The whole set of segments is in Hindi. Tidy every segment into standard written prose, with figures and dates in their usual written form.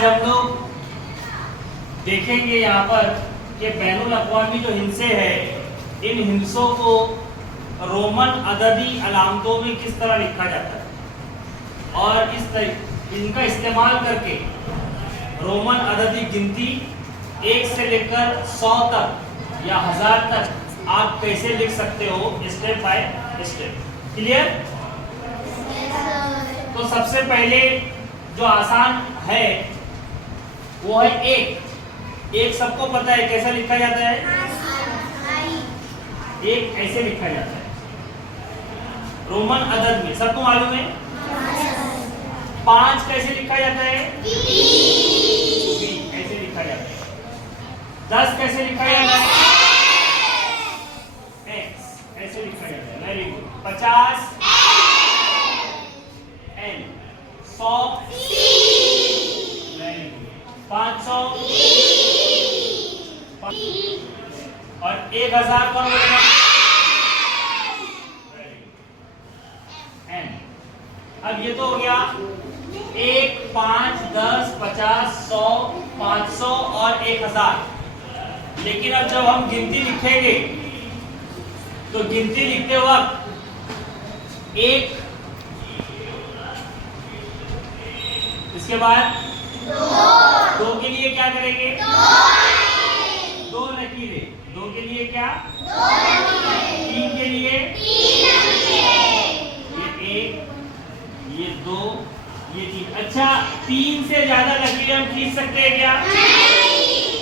आज हम लोग देखेंगे यहाँ पर कि बैनुल अक़वामी जो हिंसे है, इन हिंसों को रोमन अददी अलामतों में किस तरह लिखा जाता है और इनका इस्तेमाल करके रोमन अददी गिनती 1 से लेकर 100 तक या 1000 तक आप कैसे लिख सकते हो, स्टेप बाय स्टेप। क्लियर? तो सबसे पहले जो आसान है वो है एक सबको पता है कैसा लिखा जाता है, एक ऐसे लिखा जाता है रोमन अदद में, सबको मालूम है। 5 कैसे लिखा जाता है, ऐसे लिखा जाता है। 10 कैसे लिखा जाता है, x ऐसे लिखा जाता है। Very good. 50 n, 100 very good, 500 और 1000 कौन बोलेगा, n। अब ये तो हो गया 1, 5, 10, 50, 100, 500 और 1000। लेकिन अब जब हम गिनती लिखेंगे तो गिनती लिखते वक्त एक, इसके बाद 2 के लिए क्या करेंगे, 2 लकीरें। 2 के लिए क्या, 3 के लिए ये 1, ये 2, ये 3। अच्छा, 3 से ज्यादा लकीरें हम खींच सकते हैं क्या?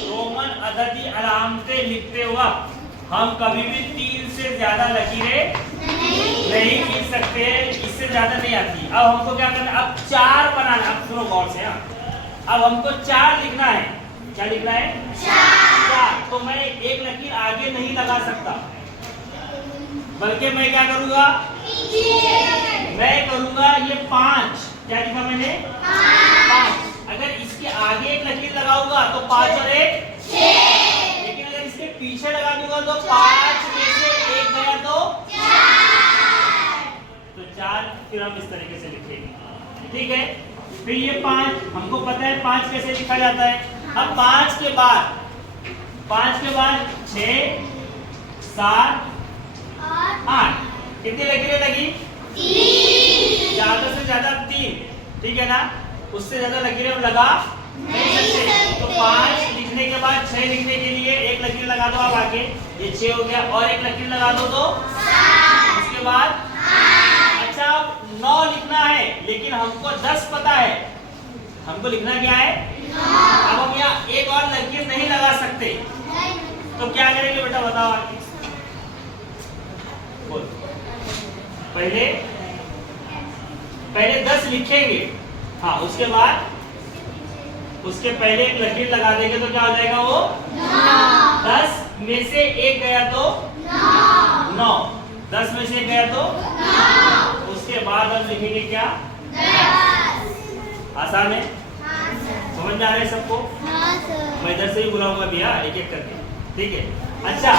रोमन अददी अलामतें लिखते वक्त हम कभी भी 3 से ज्यादा लकीरें नहीं खींच सकते, इससे ज्यादा नहीं आती। अब हमको क्या करना है, अब 4 बनाना। अब सुनो गौर से, अब हमको 4 लिखना है। क्या लिखना है, 4। तो मैं एक लकीर आगे नहीं लगा सकता, बल्कि मैं क्या करूंगा, मैं करूंगा ये 5। क्या लिखा मैंने, 5। अगर इसके आगे एक लकीर लगाऊंगा तो 5 और 1 6। लेकिन अगर इसके पीछे लगा दूंगा तो 5 में से 1 गया तो 4। फिर हम इस तरीके से लिखेंगे, ठीक है। फिर ये 5 हमको पता है 5 कैसे लिखा जाता है। अब 5 के बाद 6, 7, 8 कितनी लकीरें लगी, 3। ज्यादा से ज्यादा 3, ठीक है ना। उससे ज्यादा लकीरें हम लगा नहीं सकते। तो 5 लिखने के बाद 6 लिखने के लिए एक लकीर लगा दो आप आगे, ये 6 हो गया। और एक लकीर लगा दो तो 7। उसके बाद 9 लिखना है, लेकिन हमको 10 पता है, हमको लिखना क्या है, 9। अब हम यहाँ एक और लकीर नहीं लगा सकते, तो क्या करेंगे बेटा, बताओ आगे। बोल। पहले 10 लिखेंगे, हाँ। उसके बाद उसके पहले एक लकीर लगा देंगे तो क्या हो जाएगा, वो 9। 10 में से 1 गया तो 9। 10 में से 1 गया तो 9। उसके बाद हम लिखेंगे क्या, 10। आसान है, समझ में आ रहा है सबको? मैं इधर से ही बुलाऊंगा भैया, एक एक करके, ठीक है। अच्छा,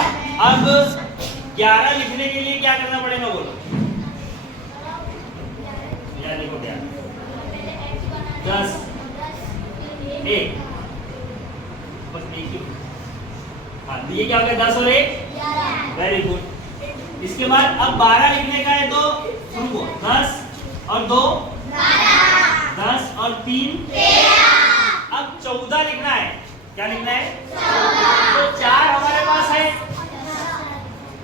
अब 11 लिखने के लिए क्या करना पड़ेगा, बोलो। या लिखो 11, 10, 1, बस 1 ही। हाँ, ये क्या हो गया, 10 और 1 वेरी गुड। इसके बाद अब 12 लिखने का है तो सुनो, 10 और 2 12, 10 और 3 13। अब 14 लिखना है। क्या लिखना है, 14। तो 4 हमारे पास है,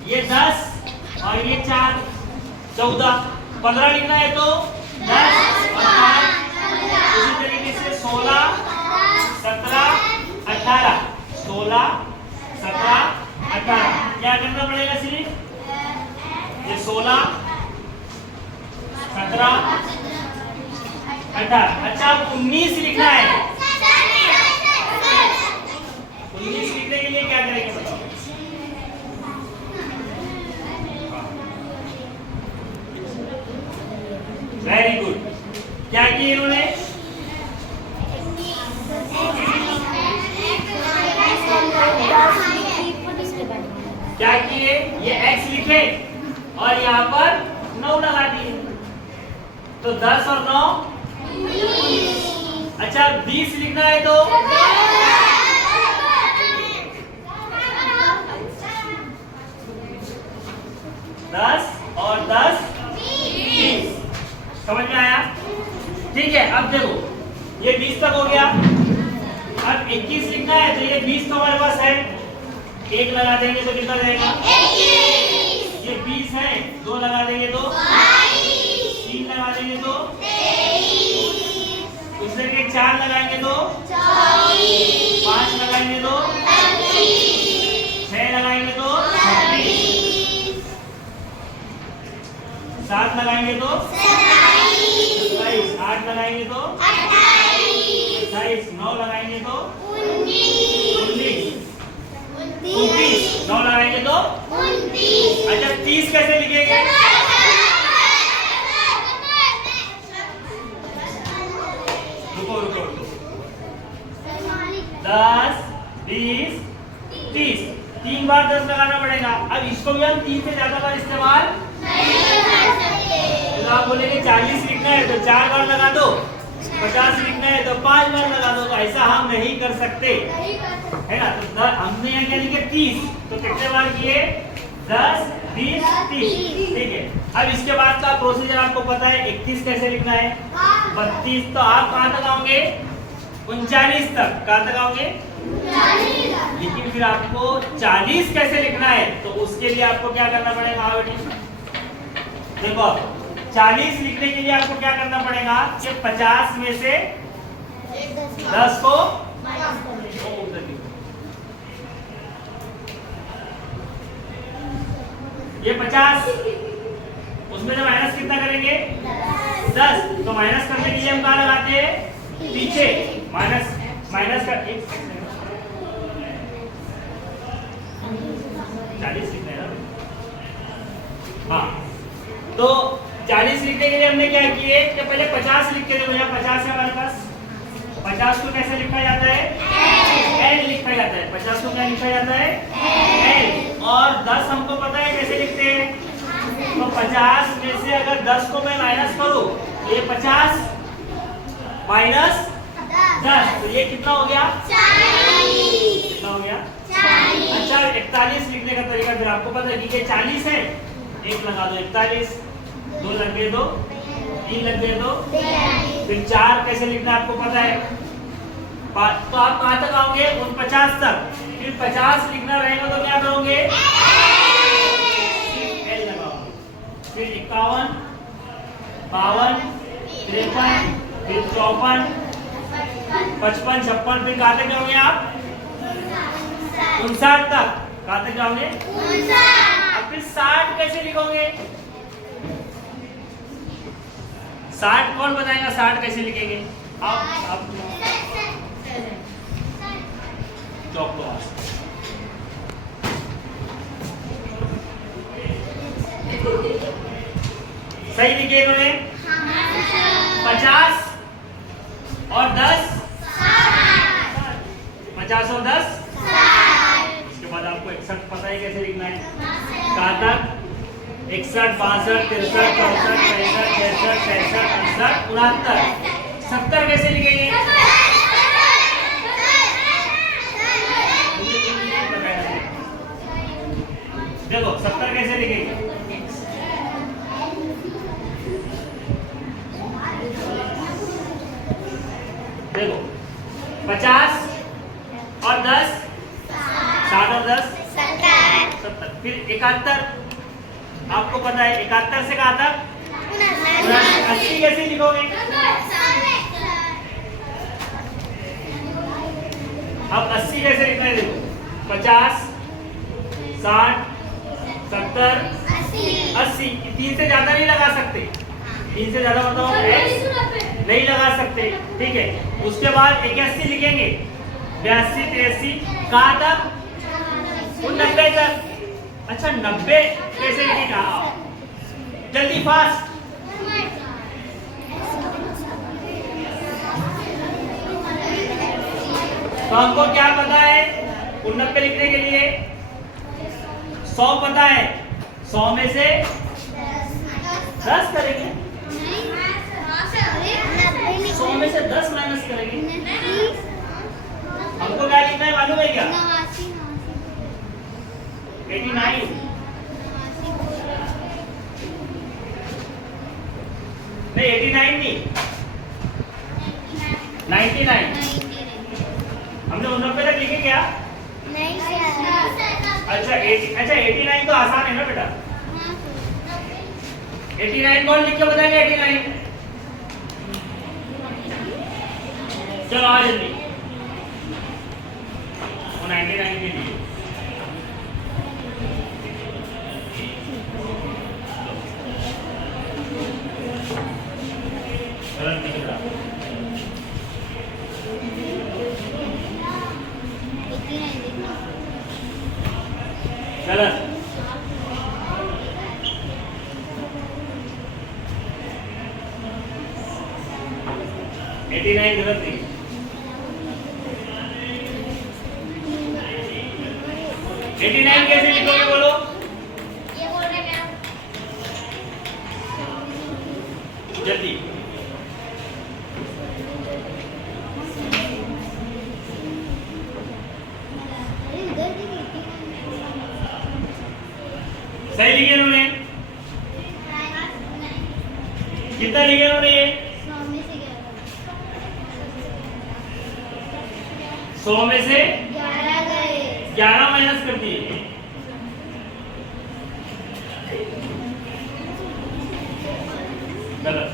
ये 10 और ये 4, 14। 15 लिखना है तो 10 और 5, इसी तरीके से 16, 17, 18, 16, 17, 18। क्या करना पड़ेगा, सिर्फ ये 16, 17, 18। अच्छा, अब 19 लिखना है। 19 लिखने के लिए क्या करेंगे, बताओ। Very good. क्या किए इन्होंने, क्या किए, ये x लिखे और यहाँ पर 9 लगा दिए। तो 10 और 9 अच्छा 20 लिखना है तो 10 और 10 20। समझ में आया? ठीक है, अब देखो ये 20 तक हो गया। अब 21 लिखना है तो ये 20 तो हमारे पास है, 1 लगा देंगे तो कितना जाएगा? 21। ये 20 है, 2 लगा देंगे तो 22। 3 लगा देंगे तो 23। दूसरे के 4 लगाएंगे तो 24। 5 लगाएंगे तो 25। 6 लगाएंगे तो 26। 7 लगाएंगे तो 27। 8 लगाएंगे तो 28। 9 लगाएंगे तो 19। 9 लगाएंगे तो 29। अच्छा 30 कैसे लिखेंगे? रुको 10 20 30, 3 बार 10 लगाना पड़ेगा। अब इसको भी हम 3 से ज्यादा बार इस्तेमाल तो आप बोलेंगे 40 लिखना है तो 4 बार लगा दो, 50 लिखना है तो 5 बार लगा दो। तो ऐसा हम नहीं कर सकते, है ना? तो हमने यहाँ क्या लिखे 30, तो कितने बार किए? 10 20 30। ठीक है, अब इसके बाद का प्रोसीजर आपको पता है। 31 कैसे लिखना है? 32। तो आप कहाँ तक आओगे? 39 तक। कहाँ तक आओगे? लेकिन फिर आपको 40 कैसे लिखना है? तो उसके लिए आपको क्या करना पड़ेगा? हाँ बेटी देखो, 40 लिखने के लिए आपको क्या करना पड़ेगा कि 50 में से 10 को ये 50, उसमें से माइनस कितना करेंगे? 10। तो माइनस करने के लिए हम कहाँ लगाते हैं? पीछे। माइनस का 40 लिखना है ना? हाँ, तो 40 लिखने के लिए हमने क्या किए कि पहले 50 लिख के देखो। यहाँ 50 है हमारे पास। 50 को कैसे लिखा जाता है? L लिखा जाता है। 50 को क्या लिखा जाता है? L। और 10 हमको पता है कैसे लिखते हैं। तो 50 में से अगर 10 को मैं माइनस करूं तो ये 50 माइनस 10, तो ये कितना हो गया? 40। कितना हो गया? 40। अच्छा 41 लिखने का तरीका फिर आपको पता है कि ये 40 है, 1 लगा दो 41, 2 लग गए तो 3 लग गए तो फिर 4 कैसे लिखना है आपको पता है। तो आप कहाँ तक आओगे? 49 तक। फिर 50 लिखना रहेगा तो क्या करोगे? L लगाओगे। फिर 51 52 53 फिर 54 55 56 फिर कहाँ तक जाओगे आप? 59 तक। कहाँ तक जाओगे? अब फिर 60 कैसे लिखोगे? 60 कौन बताएगा? 60 कैसे लिखेंगे? आप चौक लो। सही लिखे इन्होंने? 50 और 10 50 और 10 उसके बाद आपको 61 पता है कैसे लिखना है? कहाँ तक? 61 62 63 64 65 66 67 68 69 70 कैसे लिखेंगे? देखो 70 कैसे लिखेंगे? देखो 50 और 10 60 और 10 70। फिर 71 आपको पता है 71 से कहाँ तक? 80 कैसे लिखोगे? अब 80 कैसे लिखना है? देखो 50 60 70 80। 3 से ज्यादा नहीं लगा सकते। 3 से ज्यादा बताओ नहीं लगा सकते। ठीक है, उसके बाद 81 लिखेंगे, 82 83 कहाँ तक? 90 तक। अच्छा 90 कैसे लिखेगा? जल्दी फास्ट। तो हमको क्या पता है 90 लिखने के लिए? 100 पता है। 100 में से 10 करेंगे। 100 में से 10 माइनस करेंगे। हमको क्या लिखना है मालूम है क्या? 89। नहीं 89 नहीं, 99। हमने 89 तक लिखे क्या? अच्छा 89 तो आसान है ना बेटा। 89 कौन लिख के बताएंगे? 89 चलो आ जल्दी। 99 के लिए गलत लिख रहा। गलत। 89 गलत नहीं। 89 कैसे लिखोगे बोलो? ये बोल रहे हैं जल्दी। सही लिखे उन्होंने? कितना लिखे उन्होंने ये? 100 में से 11 माइनस कर दिए। गलत।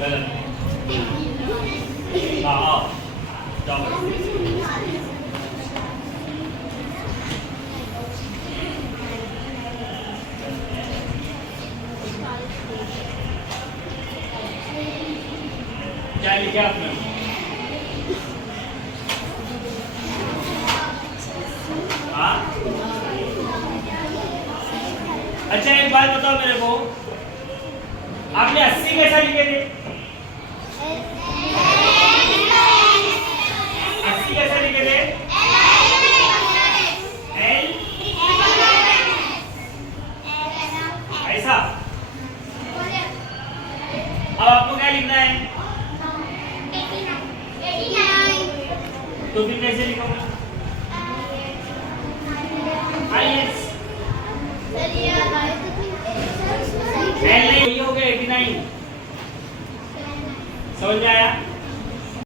गलत। हाँ आओ जाओ। क्या लिखा आपने? हाँ अच्छा एक बात बताओ मेरे को, आपने 80 कैसा लिखे थे? 80 कैसा लिखे थे? L ऐसा। अब आपको क्या लिखना है? तो फिर कैसे लिखोगे? IS L नहीं हो गया 89। समझ में आया?